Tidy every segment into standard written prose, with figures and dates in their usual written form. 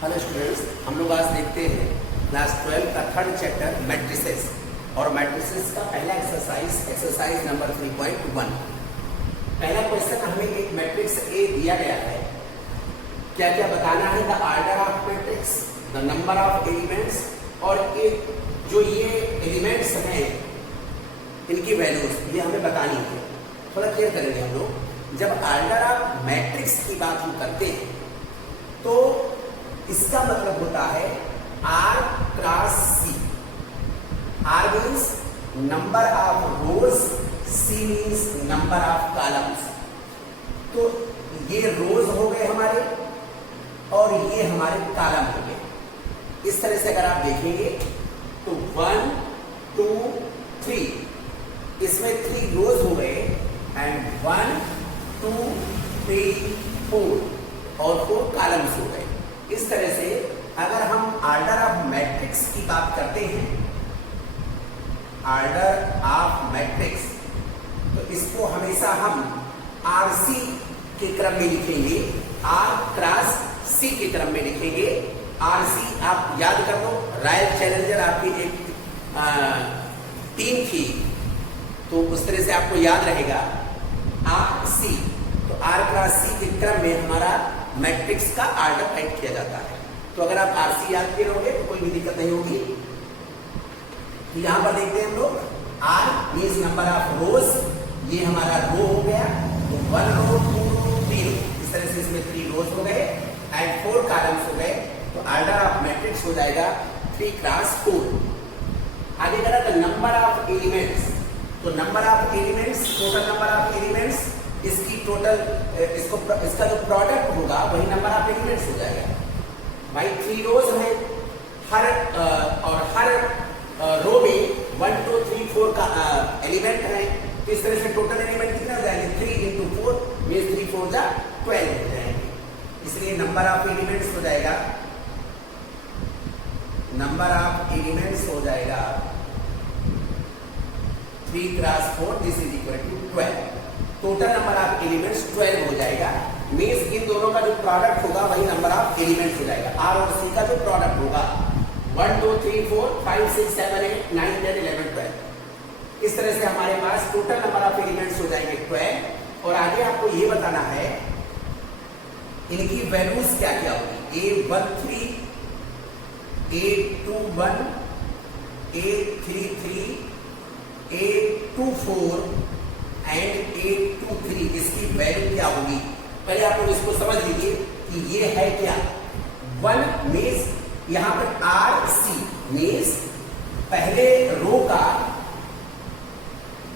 Hello students, हम लोग आज देखते हैं क्लास 12 का थर्ड चैप्टर मैट्रिसेस और मैट्रिसेस का पहला एक्सरसाइज नंबर 3.1। पहला क्वेश्चन हमें एक मैट्रिक्स ए दिया गया है। क्या क्या बताना है? The order of matrix, the number of elements और जो ये एलिमेंट्स हैं इनकी वैल्यूज ये हमें बतानी है। थोड़ा क्लियर करेंगे हम लोग। जब ऑर्डर ऑफ मैट्रिक्स की बात हम करते हैं तो इसका मतलब होता है R cross C। R means number of rose, C means number of columns. तो ये रोज हो गए हमारे और ये हमारे कॉलम हो गए। इस तरह से अगर आप देखेंगे तो 1 2 3, इसमें 3 रोज हो गए एंड 1 2 3 4 और 4 कॉलम्स हो गए। इस तरह से अगर हम ऑर्डर ऑफ मैट्रिक्स की बात करते हैं, ऑर्डर ऑफ मैट्रिक्स, तो इसको हमेशा हम RC के क्रम में लिखेंगे, R क्रॉस C के क्रम में लिखेंगे। RC आप याद कर लो, रॉयल चैलेंजर आपकी एक टीम थी, तो उस तरह से आपको याद रहेगा RC। तो R क्रॉस C के क्रम में हमारा मैट्रिक्स का ऑर्डर टाइप किया जाता है। तो अगर आप RC याद किए रहोगे तो कोई भी दिक्कत नहीं होगी। तो यहां पर देखते हैं हम लोग, R मीन्स नंबर ऑफ रोज, ये हमारा रो हो गया, तो 1 रो 2 रो 3 रो, इस तरह से इसमें 3 रोज हो गए एंड 4 कॉलम्स हो गए। तो ऑर्डर ऑफ मैट्रिक्स हो जाएगा 3 क्रॉस 4। आगे करा तो नंबर ऑफ एलिमेंट्स। तो number of elements, total number of elements, इसकी टोटल इसका जो प्रोडक्ट होगा वही नंबर ऑफ एलिमेंट्स हो जाएगा। भाई 3 रोज है, हर रो में 1 2 3 4 का एलिमेंट है। तो इस तरह से टोटल एलिमेंट कितना हो जाएंगे? 3 × 4 मीन्स 3 4 जा 12 हो जाएंगे। इसलिए नंबर ऑफ एलिमेंट्स हो जाएगा, नंबर ऑफ एलिमेंट्स हो जाएगा 3 cross 4, this is equal to 12। Total number of elements 12 हो जाएगा। मीन्स इन दोनों का जो प्रोडक्ट होगा वही नंबर ऑफ एलिमेंट्स हो जाएगा। R और C का जो प्रोडक्ट होगा 1 2 3 4 5 6 7 8 9 10 11 12। इस तरह से हमारे पास टोटल नंबर ऑफ एलिमेंट्स हो जाएंगे 12। और आगे आपको ये बताना है इनकी वैल्यूज क्या क्या होगी। A13, A21, A33, A24 and A23, इसकी वैल्यू क्या होगी? पहले आप लोग इसको समझ लीजिए कि ये है क्या। 1 मीन्स यहां पर RC मीन्स पहले रो का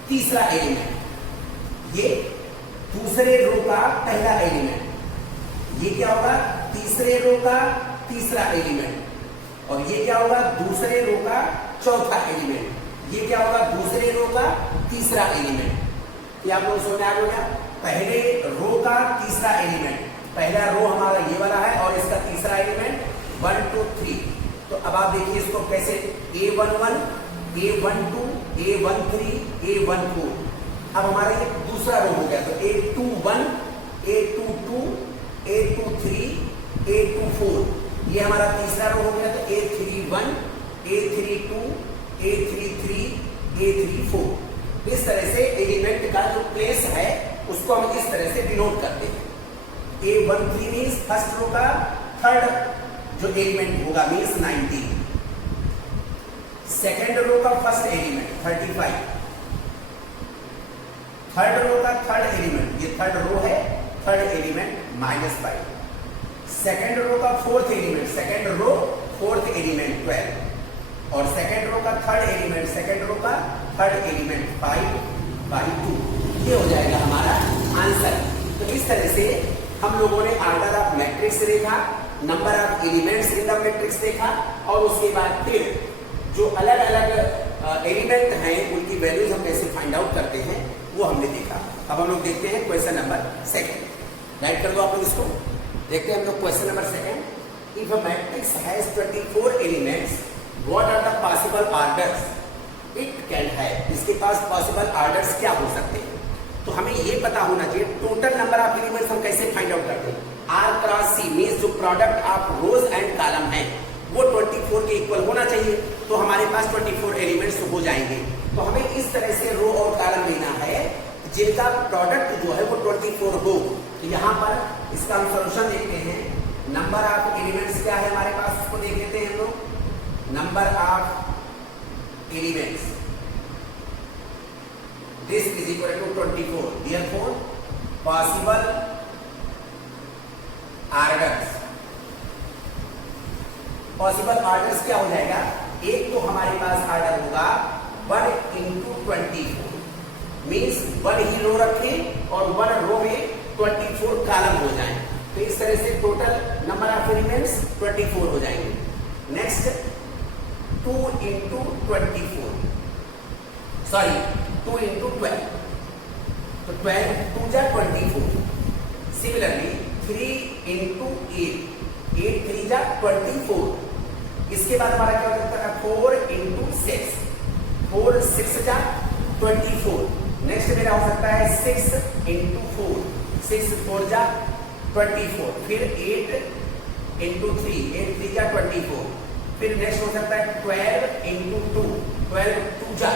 तीसरा एलिमेंट, ये दूसरे रो का पहला एलिमेंट, ये क्या होगा? तीसरे रो का तीसरा एलिमेंट, और ये क्या होगा? दूसरे रो का चौथा एलिमेंट, ये क्या होगा? दूसरे रो का तीसरा एलिमेंट। ये आप लोग समझ आ गया? पहले रो का तीसरा एलिमेंट, पहला रो हमारा ये वाला है और इसका तीसरा एलिमेंट 1 2 3। तो अब आप देखिए इसको कैसे, A11, A12, A13, A14। अब हमारा ये दूसरा रो हो गया, तो A21, A22, A23, A24, ये हमारा तीसरा रो हो गया। तो A31, A32, A33, A34। इस तरह से एलिमेंट का जो प्लेस है उसको हम इस तरह से डिनोट करते हैं। A13 मीन्स फर्स्ट रो का थर्ड जो एलिमेंट होगा मीन्स 19, सेकेंड रो का फर्स्ट एलिमेंट 35, थर्ड रो का थर्ड एलिमेंट, ये थर्ड रो है, थर्ड एलिमेंट -5, सेकेंड रो का fourth element, second row fourth element 12, और सेकेंड रो का थर्ड एलिमेंट, सेकेंड रो का थर्ड एलिमेंट 5/2। ये हो जाएगा हमारा आंसर। तो इस तरह से हम लोगों ने ऑर्डर ऑफ मैट्रिक्स देखा, number of elements in the matrix देखा, और उसके बाद फिर जो अलग अलग एलिमेंट हैं उनकी वैल्यूज हम कैसे फाइंड आउट करते हैं वो हमने देखा। अब हम लोग देखते हैं क्वेश्चन नंबर 2। राइट कर दो आप लोग इसको। देखते हैं हम लोग question number 2। If a matrix has 24 elements, what are the possible orders it can have. इसके पास पॉसिबल ऑर्डर्स क्या हो सकते हैं? तो हमें ये पता होना चाहिए टोटल नंबर ऑफ एलिमेंट्स हम कैसे फाइंड आउट करते हैं। आर क्रॉस सी मीन्स जो product of rose and column है वो 24 के इक्वल होना चाहिए, तो हमारे पास 24 एलिमेंट्स हो जाएंगे। तो हमें इस तरह से रो और कॉलम लेना है जिनका प्रोडक्ट जो है वो 24 हो। तो यहाँ पर इसका हम सोल्यूशन देखते हैं। नंबर ऑफ एलिमेंट्स क्या है हमारे पास, उसको देख लेते हैं हम लोग। Number of elements this is equal to 24, therefore possible orders. Possible orders क्या हो जाएगा, एक तो हमारे पास ऑर्डर होगा 1 into 24 मीन्स 1 ही रो रखें और 1 रो में 24 कॉलम हो जाएं। तो इस तरह से टोटल नंबर ऑफ एलिमेंट्स 24 हो जाएंगे। नेक्स्ट 2 into 24 सॉरी 2 into 12, तो 12 2 जा 24। सिमिलरली 3 into 8 8 3 जा 24। इसके बाद हमारा क्या हो सकता है 4 into 6 4 6 जा 24। नेक्स्ट मेरा हो सकता है 6 into 4 6 4 जा 24। फिर 8 into 3 8 3 जा 24। फिर नेक्स्ट हो सकता है 12 into 2 12 2 जा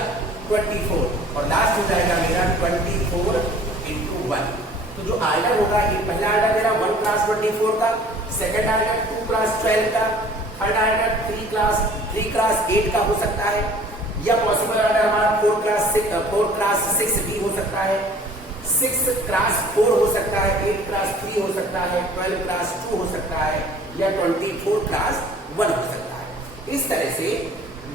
24। और लास्ट हो जाएगा मेरा 24 into 1। तो जो ऑर्डर होगा ये पहला ऑर्डर मेरा 1 क्रॉस 24 का, सेकंड ऑर्डर 2 क्रॉस 12 का, थर्ड ऑर्डर 3 क्रॉस 8 का हो सकता है, या पॉसिबल ऑर्डर हमारा 4 क्रॉस 6 भी हो सकता है, 6 क्रॉस 4 हो सकता है, 8 क्रॉस 3 हो सकता है, 12 क्रॉस 2 हो सकता है, या 24 क्रॉस 1 हो सकता है। इस तरह से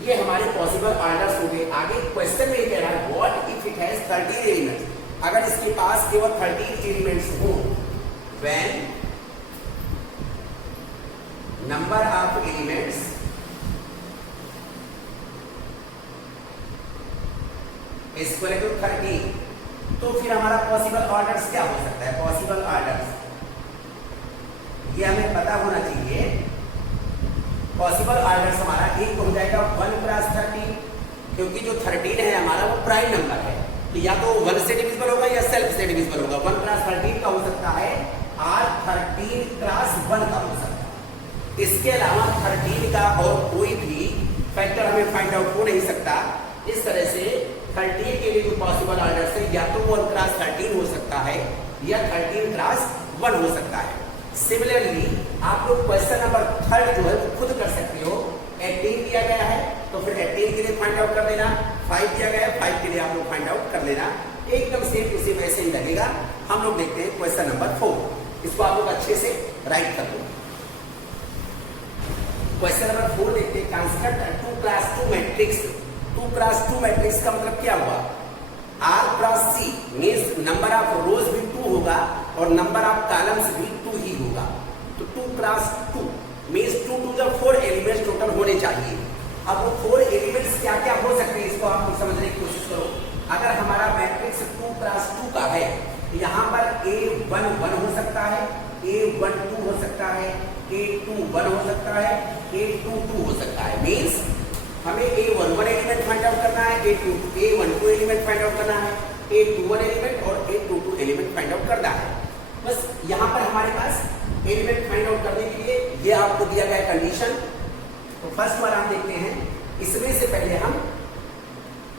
ये हमारे पॉसिबल ऑर्डर्स हो गए। आगे क्वेश्चन में ये कह रहा है what if it has 13 elements, अगर इसके पास केवल 13 एलिमेंट्स हो, when number of elements equal to 13, तो फिर हमारा पॉसिबल ऑर्डर्स क्या हो सकता है। पॉसिबल ऑर्डर्स ये हमें पता होना चाहिए। पॉसिबल ऑर्डर्स हमारा एक हो जाएगा 1 क्रॉस 13, क्योंकि जो 13 है हमारा वो प्राइम नंबर है, तो या तो 1 से डिविजिबल होगा या सेल्फ से डिविजिबल होगा। 1 क्रॉस 13 का हो सकता है और 13 क्रॉस 1 का हो सकता है। इसके अलावा 13 का और कोई भी फैक्टर हमें फाइंड आउट हो नहीं सकता। इस तरह से 13 के लिए जो पॉसिबल ऑर्डर है या तो 1 क्रॉस 13 हो सकता है या 13 क्रॉस 1 हो सकता है। सिमिलरली आप लोग क्वेश्चन नंबर 3 जो है वो खुद कर सकते हो। 18 दिया गया है तो फिर 18 के लिए फाइंड आउट कर लेना, 5 दिया गया है 5 के लिए आप लोग फाइंड आउट कर लेना। एकदम सेम टू सेम ऐसे ही लगेगा। हम लोग देखते हैं क्वेश्चन नंबर 4, इसको आप लोग अच्छे से राइट कर दो। क्वेश्चन नंबर 4 देखते हैं, construct 2 cross 2 matrix. 2 cross 2 matrix का मतलब क्या हुआ, R cross C means number of रोज भी 2 होगा और नंबर ऑफ कॉलम्स भी 2 ही होगा। तो 2 cross 2 means 2 to the 4 elements total होने चाहिए। अब वो 4 एलिमेंट्स क्या क्या हो सकते हैं इसको आप समझने की कोशिश करो। अगर हमारा मैट्रिक्स 2 क्रॉस 2 का है तो यहाँ पर A1 1 हो सकता है, A1 2 हो सकता है, A2 1 हो सकता है, A2 2 हो सकता है। मीन्स हमें A1 1 एलिमेंट फाइंड आउट करना है, A1 2 एलिमेंट फाइंड आउट करना है, A2 1 एलिमेंट और A2 2 एलिमेंट फाइंड आउट करना है। बस यहाँ पर हमारे पास एलिमेंट फाइंड आउट करने के लिए ये आपको दिया गया कंडीशन। तो फर्स्ट वाला हम देखते हैं, इसमें से पहले हम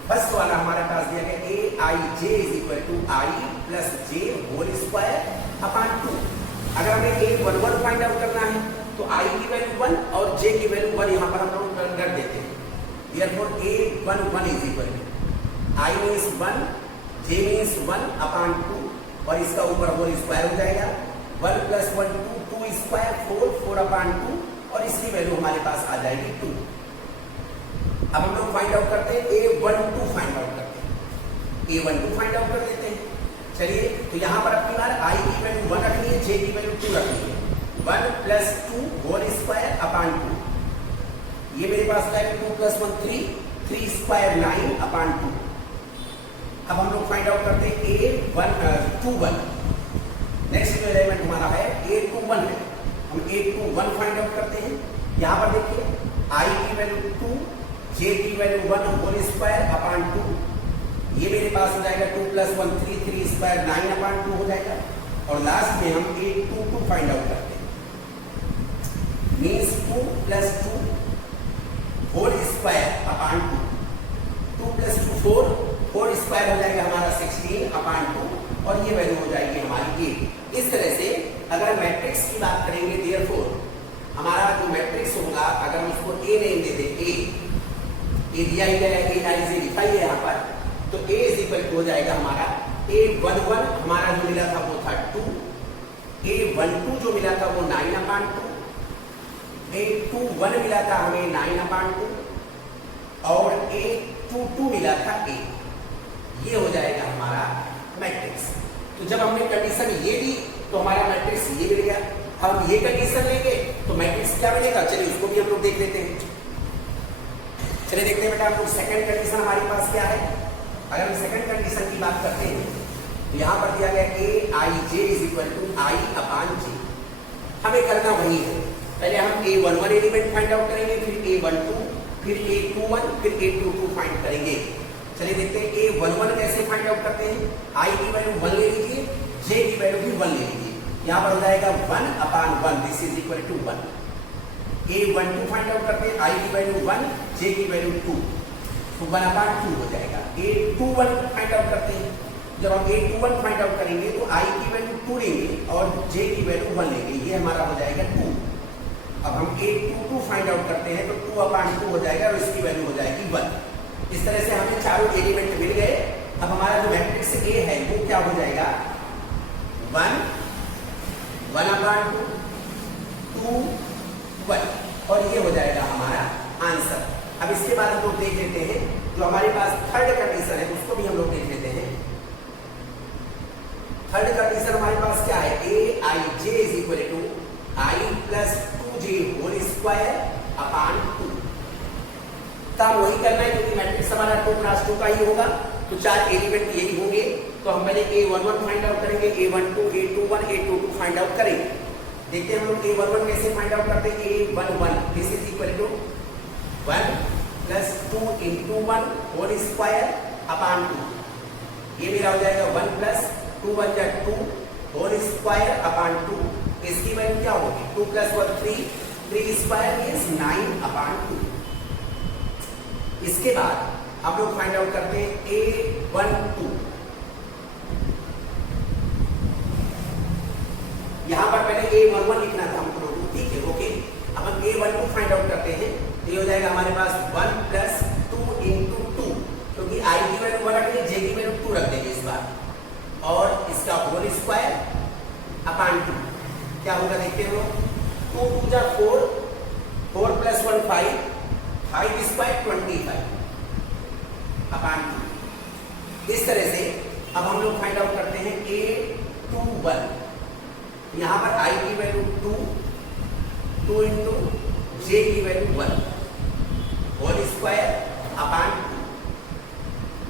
फर्स्ट वाला हमारे पास दिया गया Aij is equal to I plus J whole square upon 2। अगर हमें A1 1 फाइंड आउट करना है तो I की वैल्यू 1 और J की वैल्यू 1 यहाँ पर हम लोग कर देते हैं। Therefore A1 1 is equal to I means 1, J means 1 upon 2 और इसका ऊपर होल स्क्वायर हो जाएगा। 1 प्लस 1 2 2 स्क्वायर 4 4 upon 2 और इसकी वैल्यू हमारे पास आ जाएगी 2। अब हम लोग फाइंड आउट करते हैं A12 फाइंड आउट करते हैं। A12 फाइंड आउट कर लेते हैं। चलिए तो यहाँ पर अपनी बार I की वैल्यू 1 रखनी है, J की वैल्यू 2 रखनी है। 1 प्लस 2 होल स्क्वायर अपॉन 2, ये मेरे पास हो जाएगा 2 प्लस 1 3 3 स्क्वायर 9 अपॉन 2। अब हम लोग फाइंड आउट करते हैं A21। नेक्स्ट जो एलिमेंट हमारा है A21 है, हम A21 फाइंड आउट करते हैं। यहाँ पर देखिए I की वैल्यू 2, J की वैल्यू 1 होल स्क्वायर अपॉन 2, ये मेरे पास हो जाएगा 2 + 1 3, 3 स्क्वायर 9/2 हो जाएगा। और लास्ट में हम A22 फाइंड आउट करते हैं, मीन्स 2 + 2 होल स्क्वायर/2, 2 + 2 4, 4 स्क्वायर हो जाएगा हमारा 16/2 और ये वैल्यू हो जाएगी हमारी 8। इस तरह से अगर मैट्रिक्स की बात करेंगे, देयरफॉर हमारा जो मैट्रिक्स होगा, अगर हम उसको ए नेम दे दें, ए दिया ही गया है, A लिखा ही है यहाँ पर, तो A = हो जाएगा हमारा A11 हमारा जो मिला था वो था 2, A12 जो मिला था वो 9/2, A21 मिला था हमें 9/2 और A22 मिला था 8। ये हो जाएगा हमारा मैट्रिक्स। तो जब हमने कंडीशन ये दी तो हमारा मैट्रिक्स ये मिल गया। अब हम ये कंडीशन लेंगे तो मैट्रिक्स क्या मिलेगा, चलिए उसको भी हम लोग देख लेते हैं। चलिए देखते हैं बेटा, हम लोग सेकंड कंडीशन हमारे पास क्या है। अगर हम सेकंड कंडीशन की बात करते हैं तो यहाँ पर दिया गया Aij = I/J। हमें करना वही है, पहले हम A11 एलिमेंट फाइंड आउट करेंगे, फिर A12, फिर A21, फिर A22 फाइंड करेंगे। चलिए देखते हैं A11 कैसे फाइंड आउट करते हैं। I की वैल्यू 1 ले लीजिए, J की वैल्यू भी 1 ले लीजिए। यहाँ पर हो जाएगा 1/1, this is equal to 1। A12 find out करते हैं, I की वैल्यू 1, J की वैल्यू 2, तो 1/2 हो जाएगा। A21 फाइंड आउट करते हैं, जब हम A21 फाइंड आउट करेंगे तो I की वैल्यू 2 लेंगे और J की वैल्यू 1 लेंगे, ये हमारा हो जाएगा 2। अब हम A22 फाइंड आउट करते हैं तो 2/2 हो जाएगा और इसकी वैल्यू हो जाएगी 1। इस तरह से हमें चारों एलिमेंट मिल गए। अब हमारा जो मैट्रिक्स A है वो क्या हो जाएगा, 1, 1/2, 2, 1, और ये हो जाएगा हमारा आंसर। अब इसके बाद हम लोग देख लेते हैं जो हमारे पास थर्ड कंडीशन है, उसको भी हम लोग देख लेते हैं। थर्ड कंडीशन हमारे पास क्या है, Aij = I + 2j होल स्क्वायर/2। काम वही करना है क्योंकि मैट्रिक्स हमारा 2 × 2 का ही होगा, तो 4 एलिमेंट यही होंगे। तो हम पहले A11 फाइंड आउट करेंगे, A12, A21, A22 find out करेंगे। देखते हैं हम लोग A11 कैसे फाइंड आउट करते हैं। A11 this is equal to 1 + 2 × 1 whole square. ये मेरा हो जाएगा 1 + 2 = 2 होल स्क्वायर/2। इसकी वैल्यू क्या होगी, 2 + 1 3, 3 स्क्वायर मींस 9/2। इसके बाद हम लोग फाइंड आउट करते हैं A12। यहां पर पहले A11 लिखना था हमको, ठीक है, ओके। अब हम A12 फाइंड आउट करते हैं तो ये हो जाएगा हमारे पास 1 + 2 × 2, क्योंकि I की वैल्यू 1 रख ली, J की वैल्यू 2 रख देंगे इस बार, और इसका होल स्क्वायर/2। क्या होगा देखते हैं, 2 × 2 = 4, 4 + 1 5, 5 स्क्वायर 25/2। इस तरह से अब हम लोग फाइंड आउट करते हैं A21। यहाँ पर I की वैल्यू 2, 2 × J की वैल्यू 1 होल स्क्वायर/2।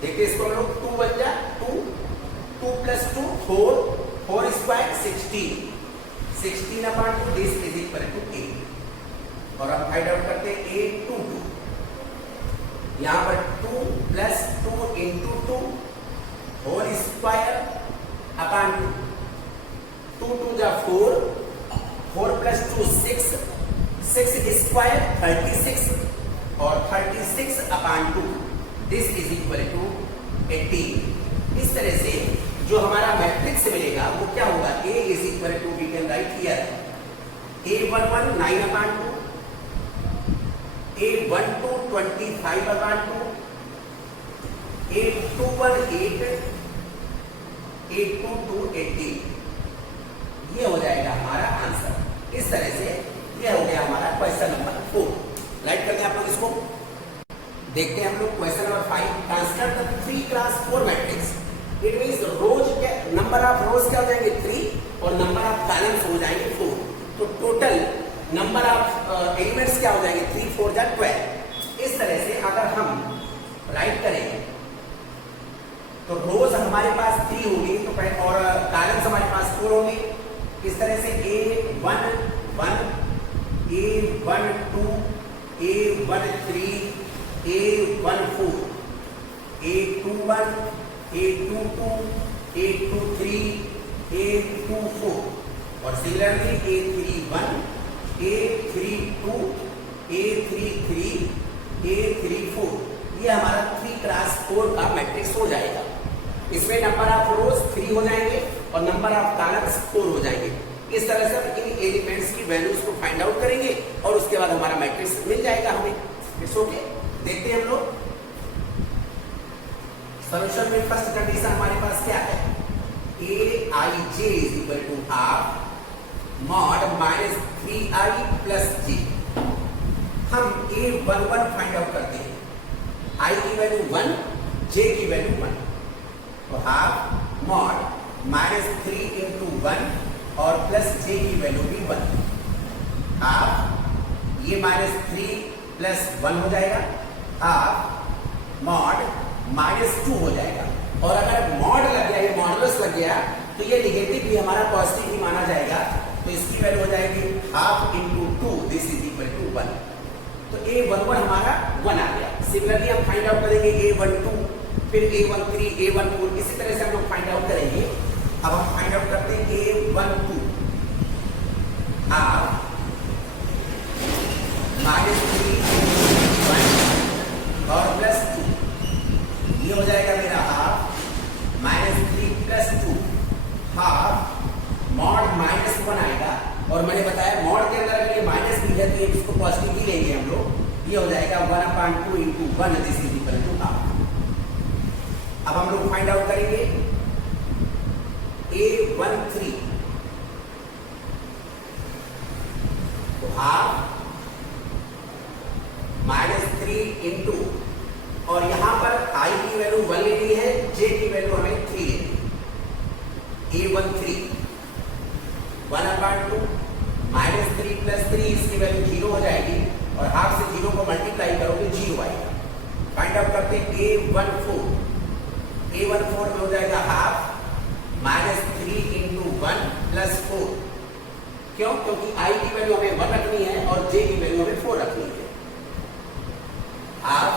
देखिए इसको हम लोग 2 × 1 = 2, 2 + 2 4, 4 square 16, 16/2, this is equal to 8। और अब फाइंड आउट करते हैं A22। यहाँ पर 2 + 2 × 2 होल स्क्वायर/2, 2 × 2 = 4, 4 + 2 6, 6 स्क्वायर 36, और 36/2, दिस इज इक्वल टू 18। इस तरह से जो हमारा मैट्रिक्स मिलेगा वो क्या होगा, A = we can write here A11 9/2, A12 25/2, A21 8, A22 18। ये हो जाएगा हमारा आंसर। इस तरह से ये हो गया हमारा क्वेश्चन नंबर 4। राइट करते हैं आप लोग इसको। देखते हैं हम लोग question number 5। Construct the 3 × 4 matrix. It means rows के नंबर ऑफ रोज क्या हो जाएंगे 3 और नंबर ऑफ कॉलम्स हो जाएंगे 4। तो टोटल नंबर ऑफ एलिमेंट्स क्या हो जाएंगे 3 4 = 12। इस तरह से अगर हम राइट करें तो रोज हमारे पास 3 होगी तो और कॉलम्स हमारे पास 4 होंगे। इस तरह से A11, A12, A13, A14, A21, A22, A23, A24 और similarly A31, A32, A33, A34 ये हमारा 3x4 का मैट्रिक्स हो जाएगा। इसमें नंबर ऑफ रोज 3 हो जाएंगे और नंबर ऑफ कॉलम्स 4 हो जाएंगे। इस तरह से हम इन एलिमेंट्स की वैल्यूज को फाइंड आउट करेंगे और उसके बाद हमारा मैट्रिक्स मिल जाएगा हमें। इट्स ओके, देखते हैं हम लोग सॉल्यूशन में फर्स्ट कंडीशन हमारे पास क्या है, Aij is equal to half mod minus 3i plus j। हम A11 फाइंड आउट करते हैं, i की वैल्यू 1, j की वैल्यू 1, तो हाफ मॉड माइनस 3 इंटू 1 और प्लस j की वैल्यू भी 1, हाफ ये माइनस 3 प्लस 1 हो जाएगा, हाफ मॉड माइनस 2 हो जाएगा। और अगर मॉड लग गया, ये मॉडुलस लग गया तो ये निगेटिव भी हमारा पॉजिटिव ही माना जाएगा, तो इसकी वैल्यू हो जाएगी half into 2, this is equal to 1। तो A11 हमारा 1 आ गया। सिमिलरली हम फाइंड आउट करेंगे A12, फिर A13, A14, इसी तरह से हम लोग फाइंड आउट करेंगे। अब हम फाइंड आउट करते हैं A12 हाफ माइनस 3 और प्लस 2, ये हो जाएगा मेरा half minus 3 plus 2, half mod minus 1 आएगा। और मैंने बताया मॉड के अंदर अगर ये माइनस भी है तो ये इसको पॉजिटिव ही लेंगे हम लोग, ये हो जाएगा 1/2 into 1, this is equal to half. अब हम लोग फाइंड आउट करेंगे A13, तो हाफ माइनस 3 इंटू, और यहां पर i की वैल्यू 1 लेनी है, j की वैल्यू हमें 3 लेनी है। A13 1/2 माइनस 3 प्लस 3, इसकी वैल्यू 0 हो जाएगी और हाफ से 0 को मल्टीप्लाई करोगे 0 आएगा। फाइंड आउट करते हैं A14 में हो जाएगा हाफ माइनस 3 इंटू 1 प्लस 4, क्यों? क्योंकि i की वैल्यू हमें 1 रखनी है और j की वैल्यू हमें 4 रखनी है। Half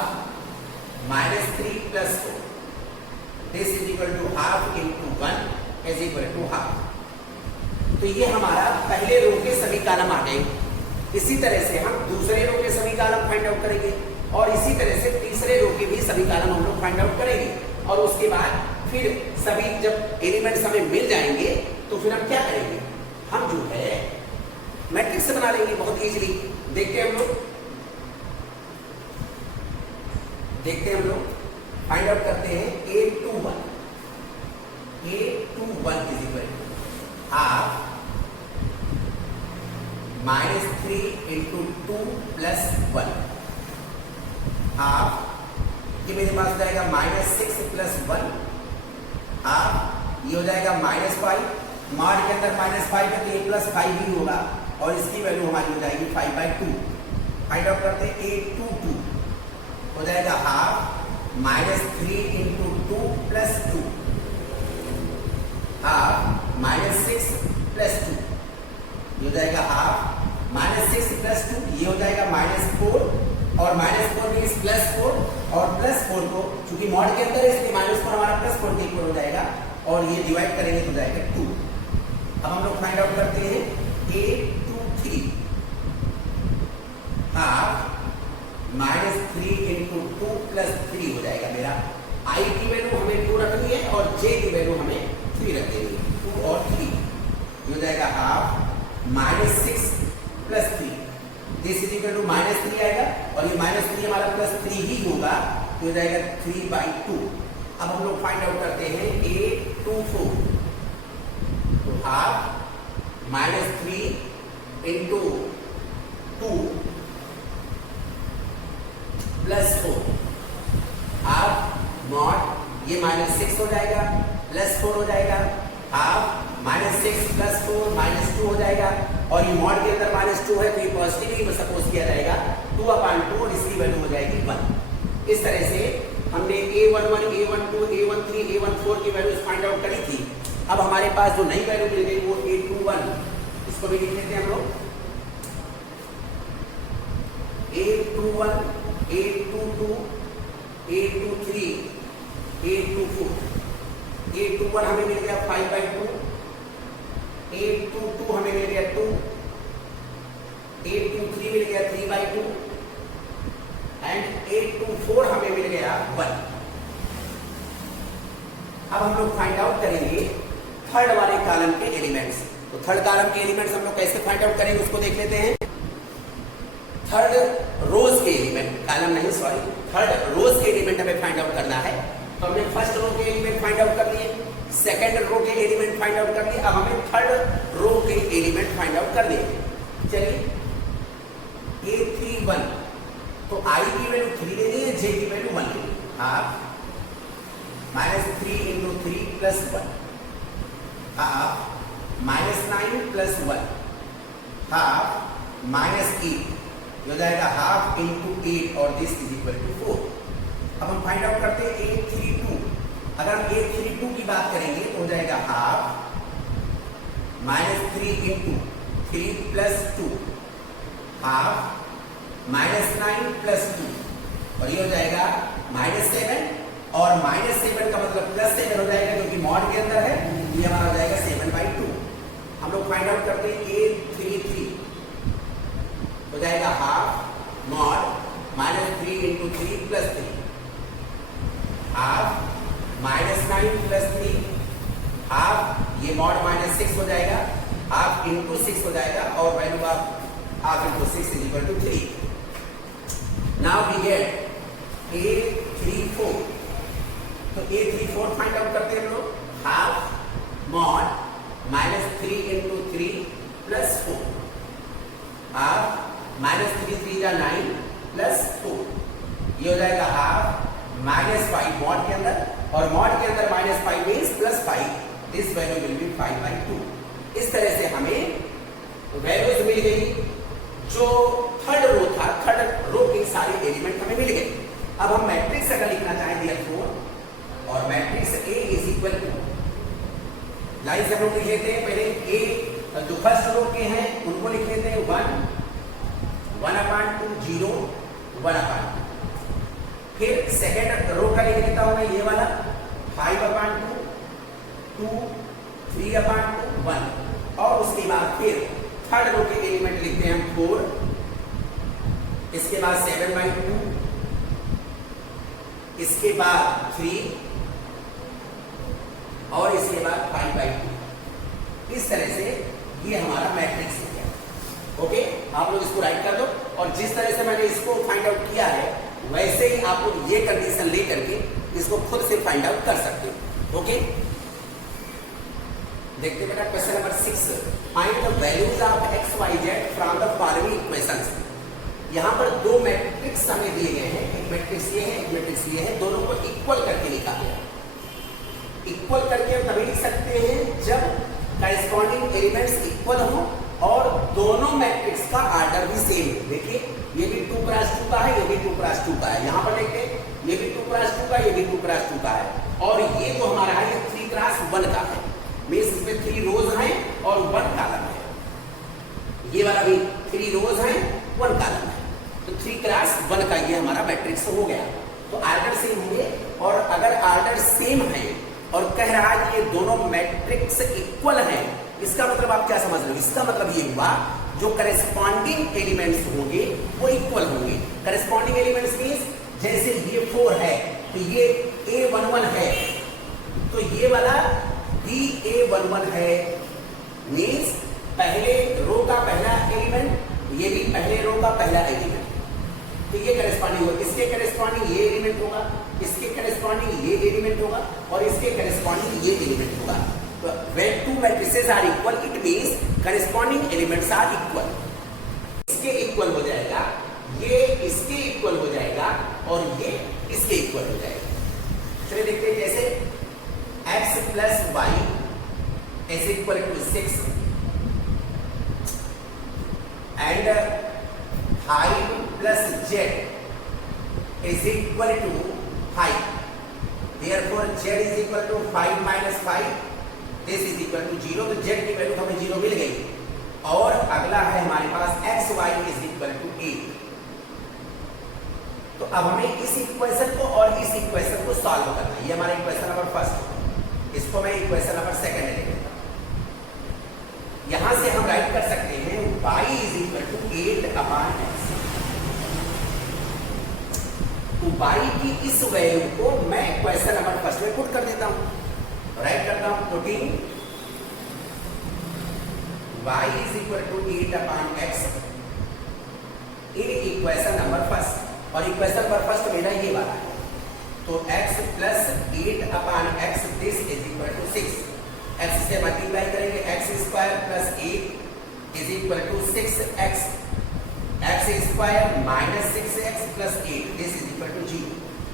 minus 3 plus 4, this is equal to half into 1 is equal to half. तो ये हमारा पहले रो के सभी कॉलम आ गए। इसी तरह से हम दूसरे रो के सभी कॉलम फाइंड आउट करेंगे और इसी तरह से तीसरे रो के भी सभी कॉलम हम लोग फाइंड आउट करेंगे। और उसके बाद फिर सभी जब एलिमेंट्स हमें मिल जाएंगे तो फिर हम क्या करेंगे, हम जो है मैट्रिक्स बना लेंगे बहुत इजीली। देखते हैं हम लोग फाइंड आउट करते हैं A21 is equal to half minus 3 into 2 plus 1, half ये मेरे पास जाएगा माइनस 6 प्लस 1, हाफ ये हो जाएगा माइनस 5, मॉड के अंदर माइनस 5 है तो ये प्लस 5 ही होगा और इसकी वैल्यू हमारी हो जाएगी 5/2। फाइंड आउट करते हैं A22 हो जाएगा half minus 3 into 2 plus 2, half minus 6 plus 2, ये हो जाएगा हाफ माइनस 6 प्लस 2, ये हो जाएगा माइनस 4 और माइनस 4 मीन्स प्लस 4 और प्लस 4 को चूंकि मॉड के अंदर है इसलिए माइनस 4 हमारा प्लस 4 के इक्वल हो जाएगा और ये डिवाइड करेंगे तो जाएगा 2। अब हम लोग फाइंड आउट करते हैं A23 half minus 3 into 2 plus 3 हो जाएगा मेरा। i की वैल्यू हमें 2 रखनी है और j की वैल्यू हमें 3 रख देनी है, 2 और 3, ये हो जाएगा half minus 6 plus 3, this is equal to minus 3 आएगा और ये माइनस 3 हमारा प्लस 3 ही होगा, तो हो जाएगा 3/2। अब हम लोग फाइंड आउट करते हैं A24, तो half minus 3 into 2 plus 4, half mod ये माइनस 6 हो जाएगा प्लस 4 हो जाएगा, हाफ माइनस 6 प्लस 4 माइनस 2 हो जाएगा और ये मॉड के अंदर माइनस 2 है तो ये पॉजिटिव ही सपोज किया जाएगा 2/2 और इसकी वैल्यू हो जाएगी 1। इस तरह से हमने A11, A12, A13, A14 की वैल्यूज फाइंड आउट करी थी। अब हमारे पास जो नई वैल्यू मिल गई वो A21, इसको भी लिख लेते हैं हम लोग A21, A22, A23, A24 A21 हमें मिल गया 5/2, A22 हमें मिल गया 2, A23 मिल गया 3/2 एंड A24 हमें मिल गया 1। अब हम लोग फाइंड आउट करेंगे थर्ड वाले कॉलम के एलिमेंट्स। तो थर्ड कॉलम के एलिमेंट्स हम लोग कैसे फाइंड आउट करेंगे उसको देख लेते हैं। थर्ड रोज के एलिमेंट, कॉलम नहीं सॉरी, थर्ड रोज के एलिमेंट हमें फाइंड आउट करना है। तो हमने फर्स्ट रो के एलिमेंट फाइंड आउट कर लिए, सेकंड रो के एलिमेंट फाइंड आउट कर लिए, अब हमें थर्ड रो के एलिमेंट फाइंड आउट कर लिए। चलिए A31, तो I की वैल्यू 3 लेनी है, J की वैल्यू 1 लेनी है। हाफ -3 × 3 + 1, हाफ -9 + 1, हाफ -8 हो जाएगा, हाफ × 8 और दिस इज इक्वल टू 4। अब हम फाइंड आउट करते हैं A32। अगर हम A32 की बात करेंगे तो हो जाएगा हाफ -3 × 3 + 2, हाफ -9 + 2 और ये हो जाएगा -7 और -7 का मतलब +7 हो जाएगा क्योंकि मॉड के अंदर है, ये हमारा हो जाएगा 7/2। हम लोग फाइंड आउट करते हैं A33 हो जाएगा हाफ मॉड -3 × 3 + 3, हाफ -9 + 3, हाफ ये मॉड -6 हो जाएगा, हाफ × 6 हो जाएगा और value of half × 6 is equal to 3। Now we get A34। तो A34 फाइंड आउट करते हैं हम लोग, हाफ मॉड -3 × 3 + 4, हाफ -3 × 3 = 9 + 4, ये हो जाएगा हाफ -5 मॉड के अंदर, और मॉड के अंदर -5 means +5, this value will be 5/2। इस तरह से हमें वैल्यूज मिल गई जो थर्ड रो था, थर्ड रो के सारे एलिमेंट हमें मिल गए। अब हम मैट्रिक्स अगर लिखना चाहें therefore, और matrix A is equal to, line से हम लोग लिख लेते हैं। पहले A जो फर्स्ट रो के हैं उनको लिख लेते हैं 1, 1/2, 0, 1/2। फिर सेकेंड रो का लिख लेता हूं मैं ये वाला 5/2, 2, 3/2, 1 और उसके बाद फिर थर्ड रो के एलिमेंट लिखते हैं हम 4, इसके बाद 7/2, इसके बाद 3 और इसके बाद 5/2। इस तरह से ये हमारा मैट्रिक्स हो गया। ओके, आप लोग इसको राइट कर दो और जिस तरह से मैंने इसको फाइंड आउट किया है वैसे ही आप लोग ये कंडीशन लेकर के इसको खुद से फाइंड आउट कर सकते हो। ओके, देखते बेटा question number 6, find the values of x, y, z from the following equations. यहाँ पर दो मैट्रिक्स हमें दिए गए हैं, एक मैट्रिक्स ये है, एक मैट्रिक्स ये है, दोनों को इक्वल करके लिखा गया। इक्वल करके हम तभी लिख सकते हैं जब करेस्पॉन्डिंग एलिमेंट्स इक्वल हो और दोनों मैट्रिक्स का ऑर्डर भी सेम है। देखिए ये भी 2x2 का है, ये भी 2x2 का है, यहाँ पर देखते हैं ये भी 2x2 का, ये भी 2x2 का है और ये जो हमारा है ये 3x1 का है, मीन्स इसमें 3 रोज हैं और 1 कॉलम है। ये वाला भी 3 रोज हैं 1 कॉलम है, तो 3x1 का ये हमारा मैट्रिक्स हो गया। तो ऑर्डर सेम होंगे और अगर ऑर्डर सेम है और कह रहा है कि ये दोनों मैट्रिक्स इक्वल हैं, इसका मतलब आप क्या समझ रहे हो? इसका मतलब ये हुआ जो करेस्पॉन्डिंग एलिमेंट्स होंगे वो इक्वल होंगे। करेस्पॉन्डिंग एलिमेंट्स मींस जैसे ये 4 है तो ये A11 है, तो ये वाला भी A11 है, मींस पहले रो का पहला एलिमेंट, ये भी पहले रो का पहला एलिमेंट, तो ये करेस्पॉन्डिंग होगा। इसके करेस्पॉन्डिंग ये एलिमेंट होगा, इसके करेस्पॉन्डिंग ये एलिमेंट होगा और इसके करेस्पॉन्डिंग ये एलिमेंट होगा। तो when two matrices are equal, it means corresponding elements are equal. इसके इक्वल हो जाएगा, ये इसके इक्वल हो जाएगा और ये इसके इक्वल हो जाएगा। चलिए देखते हैं कैसे। x plus y is equal to 6 and 5 plus z is equal to 5. Therefore z is equal to 5 minus 5. This is equal to 0, तो z की वैल्यू हमें 0 मिल गई और अगला है हमारे पास x y is equal to 8। तो अब हमें इस इक्वेशन को और इस इक्वेशन को सॉल्व करना है। ये हमारा इक्वेशन नंबर फर्स्ट। इसको मैं इक्वेशन नंबर सेकंड ले लेता हूं। यहां से हम राइट कर सकते हैं y is equal to 8/x। तो y की इस वैल्यू को मैं इक्वेशन नंबर फर्स्ट में पुट कर देता हूं, राइट करता हूं, putting y is equal to 8/x in equation number first. और इक्वेशन नंबर फर्स्ट मेरा ये वाला है, तो x plus 8/x this is equal to 6। x से मल्टीप्लाई करेंगे, x square plus 8 is equal to 6x, x square minus 6x plus 8 this is equal to 0।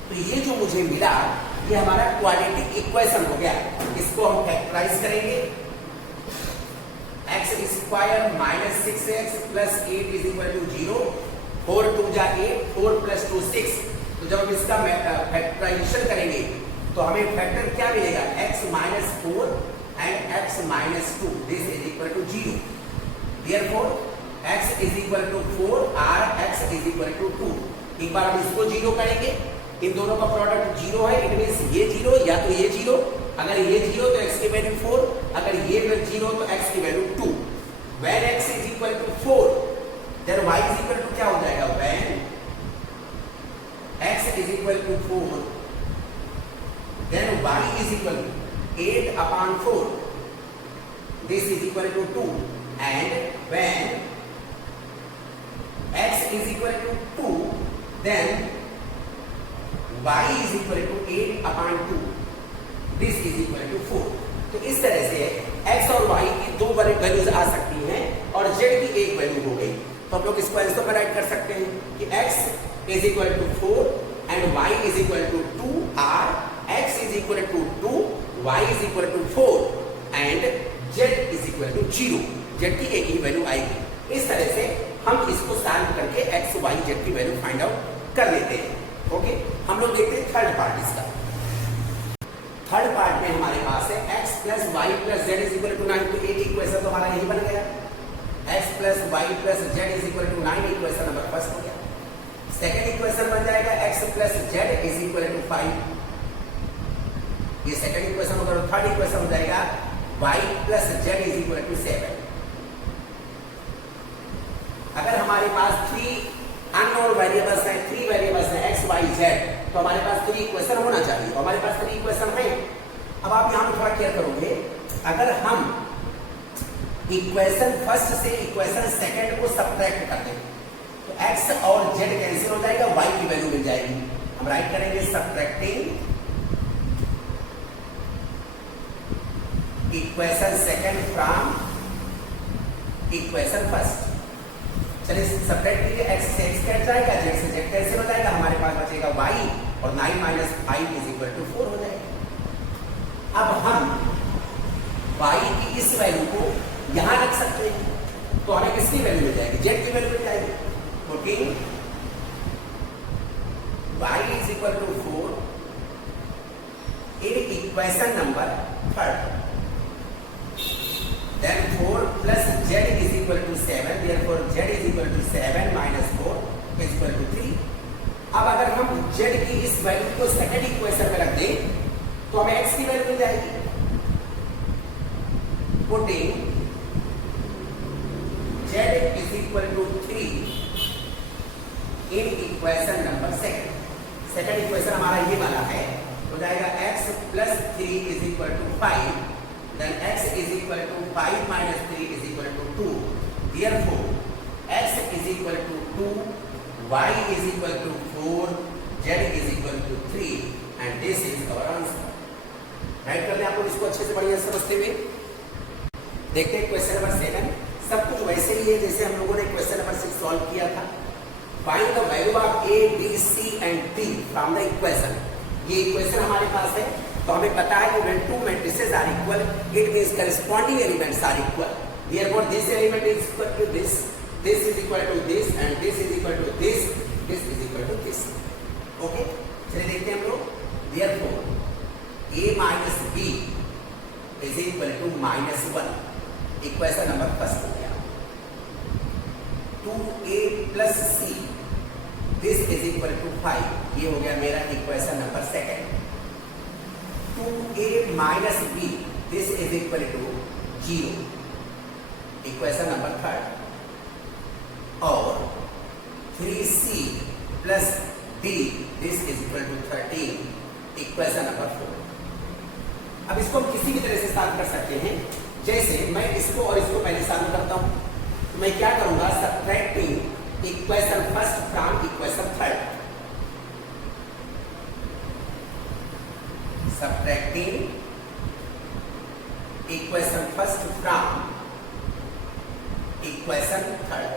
तो ये जो मुझे मिला ये हमारा क्वाड्रेटिक इक्वेशन हो गया। इसको हम फैक्टराइज करेंगे, x square minus 6x plus 8 is equal to 0। 4 2 जा 8, 4 प्लस 2 6। तो जब हम इसका फैक्टराइजेशन करेंगे तो हमें फैक्टर क्या मिलेगा, x minus 4 and x minus 2 this is equal to 0। Therefore x is equal to 4 और x इज इक्वल टू 2। एक बार हम इसको 0 करेंगे, इन दोनों का प्रोडक्ट 0 है, इट मींस ये 0 या तो ये 0। अगर ये 0 तो x की वैल्यू 4, अगर ये 0 तो x की value 2। When x is equal to 4 then y is equal to क्या हो जाएगा, when x is equal to 4 then y is equal to 8/4 this is equal to 2 and when x is equal to 2 then y is equal to 8/2 this is equal to 4। तो इस तरह से x और y की दो values आ सकती हैं और z की एक वैल्यू हो गई। तो हम लोग इसको ऐसे पर राइट कर सकते हैं कि x is equal to 4 and y is equal to 2 or x is equal to 2, y is equal to 4 and z is equal to 0। z की एक ही वैल्यू आएगी। इस तरह से हम इसको सॉल्व करके x, y, z की वैल्यू फाइंड आउट कर लेते हैं। ओके, हम लोग देखते हैं थर्ड पार्ट इसका। थर्ड पार्ट में हमारे पास है x plus y plus z is equal to 9। तो एक इक्वेशन तो हमारा यही बन गया, x plus y plus z is equal to 9 equation number first हो गया। सेकंड इक्वेशन बन जाएगा x plus z is equal to 5, ये सेकंड इक्वेशन होगा। थर्ड इक्वेशन हो जाएगा y plus z is equal to 7। अगर हमारे पास 3 अननोन वेरिएबल्स हैं, 3 वेरिएबल्स हैं x, y, z, तो हमारे पास 3 इक्वेशन होना चाहिए। हमारे पास 3 इक्वेशन है। अब आप यहां पर थोड़ा केयर करोगे, अगर हम इक्वेशन फर्स्ट से इक्वेशन सेकंड को सब्ट्रैक्ट कर दें तो x और z कैंसिल हो जाएगा, y की वैल्यू मिल जाएगी। हम राइट करेंगे subtracting equation second from equation first. चलिए सब्ट्रैक्ट कीजिए, x से x कट जाएगा, z से z कैंसिल हो जाएगा, हमारे पास बचेगा y और 9 माइनस 5 इज इक्वल टू 4 हो जाएगा। अब हम y की इस वैल्यू को यहां रख सकते हैं तो हमें किसकी वैल्यू मिल जाएगी, z की वैल्यू मिल जाएगी। Putting y is equal to 4 in equation number third, then 4 plus z is equal to 7, therefore z is equal to 7 minus 4 is equal to 3। अब अगर हम z की इस वैल्यू को सेकंड इक्वेशन में रख दें तो हमें x की वैल्यू मिल जाएगी। Putting z is equal to 3 in equation number second। Second equation हमारा ये वाला है, हो जाएगा x plus 3 is equal to 5, then x is equal to 5 minus 3 is equal to 2. Therefore, x is equal to 2, y is equal to 4, z is equal to 3 and this is our answer। Right कर लें आप लोग इसको अच्छे से बढ़िया समझते हुए। देखते हैं क्वेश्चन नंबर 7। सब कुछ वैसे ही है जैसे हम लोगों ने क्वेश्चन नंबर 6 सॉल्व किया था। Find the value of a, b, c and d from the equation. ये इक्वेशन हमारे पास है तो हमें पता है कि when two matrices are equal, it means corresponding elements are equal. Therefore, this element is equal to this is equal to this, and this is equal to this is equal to this. Okay? चलिए देखते हैं हम लोग। Therefore, a minus b is equal to -1. Equation number first हो गया। 2a plus c this is equal to 5। ये हो गया मेरा equation number second. 2a minus b, this is equal to 0, equation number 3, और 3c plus d, this is equal to 13, equation number 4। अब इसको हम किसी भी तरह से सॉल्व कर सकते हैं, जैसे मैं इसको और इसको पहले सॉल्व करता हूं, तो मैं क्या करूंगा, subtracting equation first from equation third, subtracting equation first from equation third,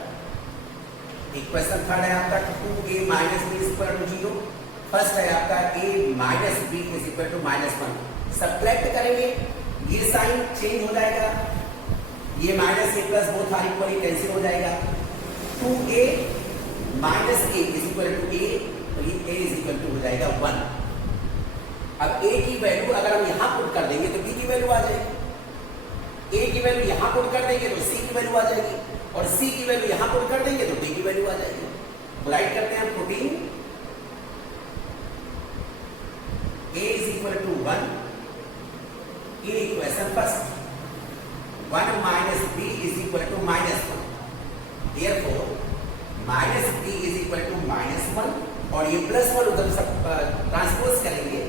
equation third है आपका 2a minus b is equal to 0, फर्स्ट है आपका a minus b is equal to -1, subtract करेंगे, ये साइन चेंज हो जाएगा, ये minus a plus both are equally cancel हो जाएगा, 2a minus a is equal to a, तो ये a is equal to हो जाएगा 1। अब a की वैल्यू अगर हम यहां पुट कर देंगे तो b की वैल्यू आ जाएगी, a की वैल्यू यहां पुट कर देंगे तो c की वैल्यू आ जाएगी, और c की वैल्यू यहां पुट कर देंगे तो d की वैल्यू आ जाएगी। राइट करते हैं putting a is equal to 1 in equation first, 1 minus b is equal to -1, therefore minus b is equal to -1, और ये +1 उधर सब ट्रांसपोज करेंगे,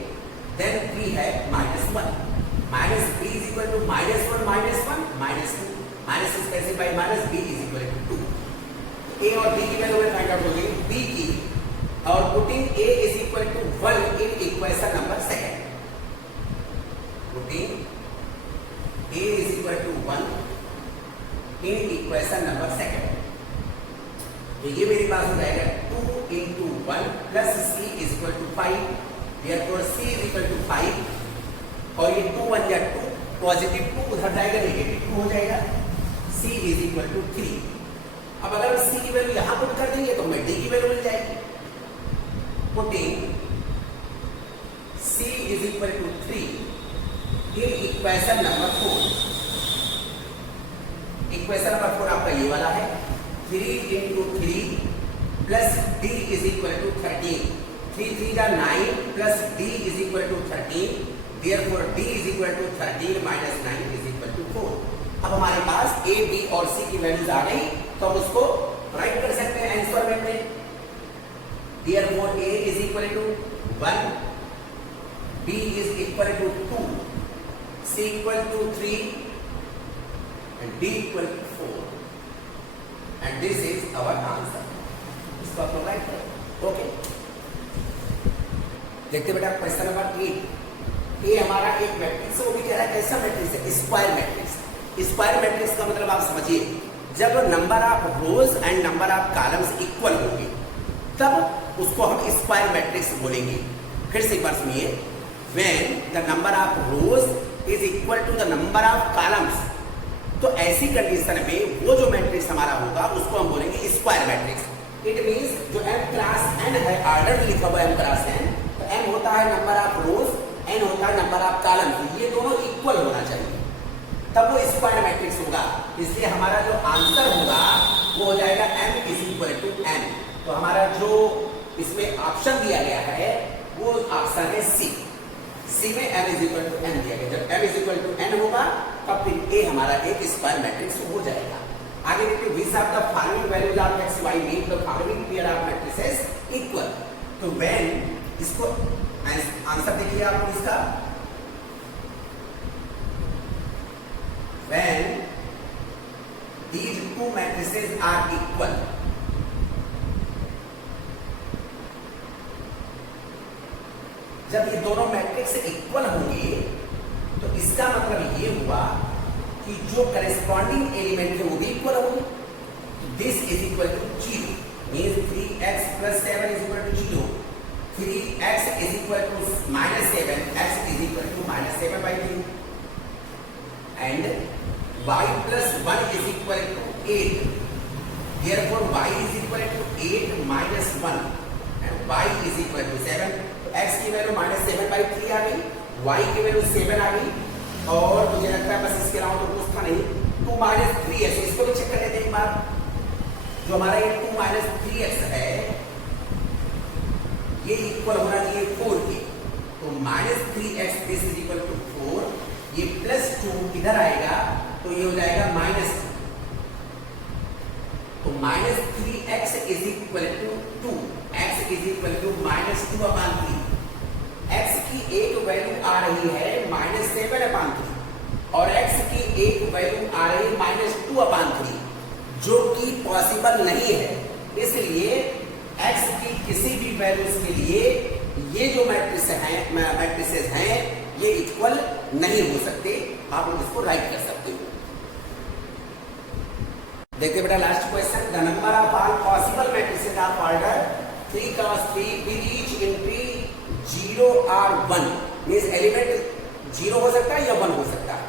then b है -1, minus b is equal to -1 -2, minus is cancel by minus, b is equal to 2। a और b की value find out हो गई, b की, और putting a is equal to 1 in equation number second, putting a is equal to 1 in equation number second, तो ये मेरे पास हो जाएगा 2 into 1 plus c is equal to 5, therefore c is equal to 5, और ये 2 1 या 2, पॉजिटिव 2 उधर जाएगा, नेगेटिव 2 हो जाएगा, c is equal to 3। अब अगर c की वैल्यू यहां पुट कर देंगे तो हमें d की वैल्यू मिल जाएगी, putting c is equal to 3 in equation number 4, equation number 4 आपका ये वाला है, 3 into 3 plus d is equal to 13, 3 3 जा 9 plus d is equal to 13, therefore d is equal to 13 minus 9 is equal to 4। अब हमारे पास a, b और c की values आ गई, तो हम उसको राइट कर सकते हैं आंसर में, therefore a is equal to 1, b is equal to 2, c equal to 3 and d equal to 4, and this is our answer। इसको आप लोग राइट करो, ओके। देखते बेटा क्वेश्चन नंबर 8, ये हमारा एक मैट्रिक्स है, वो भी कह रहा है कैसा मैट्रिक्स है, स्क्वायर मैट्रिक्स। स्क्वायर मैट्रिक्स का मतलब आप समझिए, जब number of rose and number of columns equal होंगे तब उसको हम स्क्वायर मैट्रिक्स बोलेंगे। फिर से एक बार सुनिए, when the number of rows is equal to the number of columns, तो ऐसी कंडीशन में वो जो मैट्रिक्स हमारा होगा उसको हम बोलेंगे स्क्वायर मैट्रिक्स। इट मींस जो m क्रॉस n है, ऑर्डर लिखा हुआ m क्रॉस n, तो m होता है नंबर ऑफ रोज, n होता है नंबर ऑफ कॉलम्स, ये दोनों इक्वल होना चाहिए तब वो स्क्वायर मैट्रिक्स होगा। इसलिए हमारा जो आंसर होगा वो हो जाएगा m is equal to n। तो हमारा जो इसमें ऑप्शन दिया गया है वो ऑप्शन है सी, सी में m is equal to n दिया गया। जब m is equal to n होगा तब फिर a हमारा एक स्क्वायर मैट्रिक्स हो जाएगा। आगे देखिए, which of the following values of x y make the following pair of matrices equal। तो when इसको आंसर देखिए आप इसका, when these two matrices are equal, जब ये दोनों मैट्रिक्स इक्वल होंगे तो इसका मतलब ये हुआ कि जो करेस्पॉन्डिंग एलिमेंट है वो भी इक्वल होंगे। This is equal to 0, means 3x plus 7 is equal to 0, 3x is equal to -7, x is equal to -7/3, and y plus 1 is equal to 8, therefore y is equal to 8 minus 1 and y is equal to 7। तो x की value -7/3 आ गई, y की value 7 आ गई, और मुझे लगता है बस इसके अलावा तो कुछ था नहीं। 2 - 3x, इसको भी चेक कर लेते हैं एक बार। जो हमारा ये 2 - 3x है ये इक्वल होना चाहिए 4 के, तो -3x दिस इज इक्वल जाएगा माइनस, तो minus 3x is equal to 2, x is equal to -2/3। x की एक वैल्यू आ रही है -7/3 और x की एक वैल्यू आ रही है -2/3, जो कि पॉसिबल नहीं है। इसलिए x की किसी भी वैल्यूज के लिए ये जो मैट्रिसेस हैं ये इक्वल नहीं हो सकते। आप लोग इसको राइट कर सकते हो। देखते बेटा last question, the number of all possible matrices of order 3 cross 3 with each entry 0 और 1 मींस एलिमेंट 0 हो सकता है या 1 हो सकता है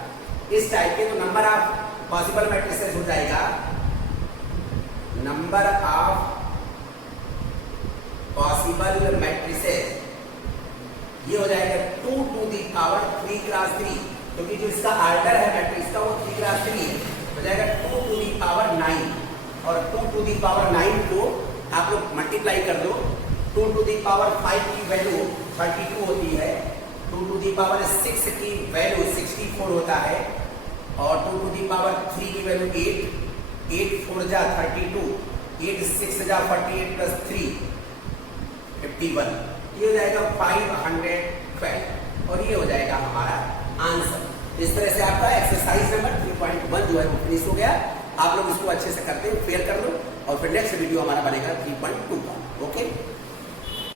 इस टाइप के। तो नंबर ऑफ पॉसिबल मैट्रिसेस हो जाएगा नंबर ऑफ पॉसिबल मैट्रिसेस, ये हो जाएगा 2 टू दी पावर 3 क्रॉस 3, क्योंकि जो इसका ऑर्डर है मैट्रिक्स का वो 3 क्रॉस 3 है, हो जाएगा 2 टू दी पावर 9 और 2 टू दी पावर 9 को आप लोग मल्टीप्लाई कर दो। 2 टू दी पावर 5 की वैल्यू 32 होती है, 2 टू दी पावर 6 की वैल्यू 64 होता है और 2 टू दी पावर 3 की वैल्यू 8, 8 4 जा 32, 8 6 जा 48 प्लस 3 51, ये हो जाएगा 512 और ये हो जाएगा हमारा आंसर। इस तरह से आपका एक्सरसाइज नंबर 3.1 जो है वो फिनिश हो गया। आप लोग इसको अच्छे से करते हो, फेयर कर लो और फिर नेक्स्ट वीडियो हमारा बनेगा 3.2 का।